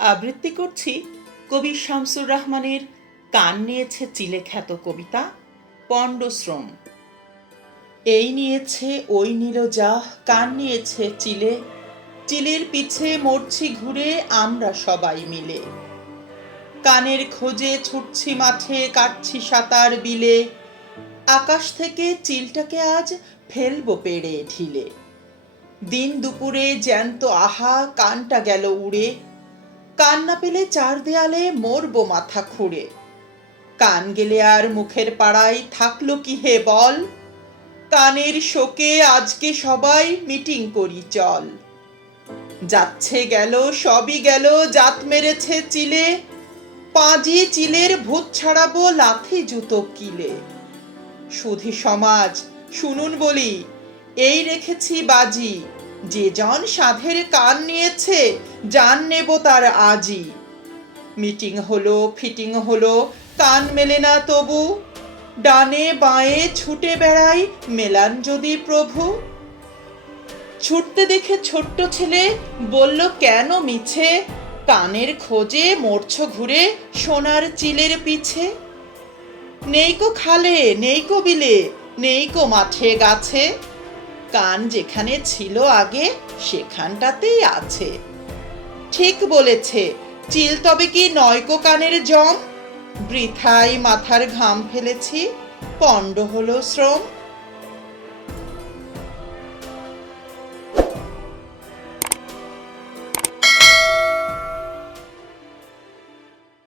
আবৃত্তি করছি কবি শামসুর রহমানের কান নিয়েছে চিলে খ্যাত কবিতা পণ্ডশ্রম। এই নিয়েছে, ওই নিল যা কান নিয়েছে চিলে, চিলের পিছে মরছি ঘুরে, আমরা সবাই মিলে। কানের খোঁজে ছুটছি মাঠে, কাটছি সাঁতার বিলে, আকাশ থেকে চিলটাকে আজ ফেলব পেড়ে ঢিলে। দিন দুপুরে জ্যান্ত আহা, কানটা গেল উড়ে কান না পেলে চার দেয়ালে মরবো মাথা খুঁড়ে। কান গেলে আর মুখের পাড়ায় থাকল কি হে বল? কানের শোকে আজকে সবাই মিটিং করি চল। যাচ্ছে গেল, সবই গেল, জাত মেরেছে চিলে। পাঁজি চিলের ভূত ছাড়াবো লাথি জুতো কিলে। সুধী সমাজ, শুনুন বলি, এই রেখেছি বাজি। যে জন সাধের কান নিয়েছে, জান নেব তার আজই মিটিং হলো, ফিটিং হলো, কান মেলে না তবু। ডানে বাঁয়ে ছুটে বেড়াই মেলান যদি প্রভু। ছুটতে দেখে ছোট্ট ছেলে বলল, কেন মিছে? কানের খোঁজে মরছ ঘুরে সোনার চিলের পিছে। নেইকো খালে, নেই নেইকো বিলে নেইকো মাঠে গাছে। কান যেখানে ছিল আগে, সেখানটাতেই আছে। ঠিক বলেছে, চিল তবে কি নয়কো কানের জম? বৃথায় মাথার ঘাম ফেলেছি, পণ্ড হলো শ্রম।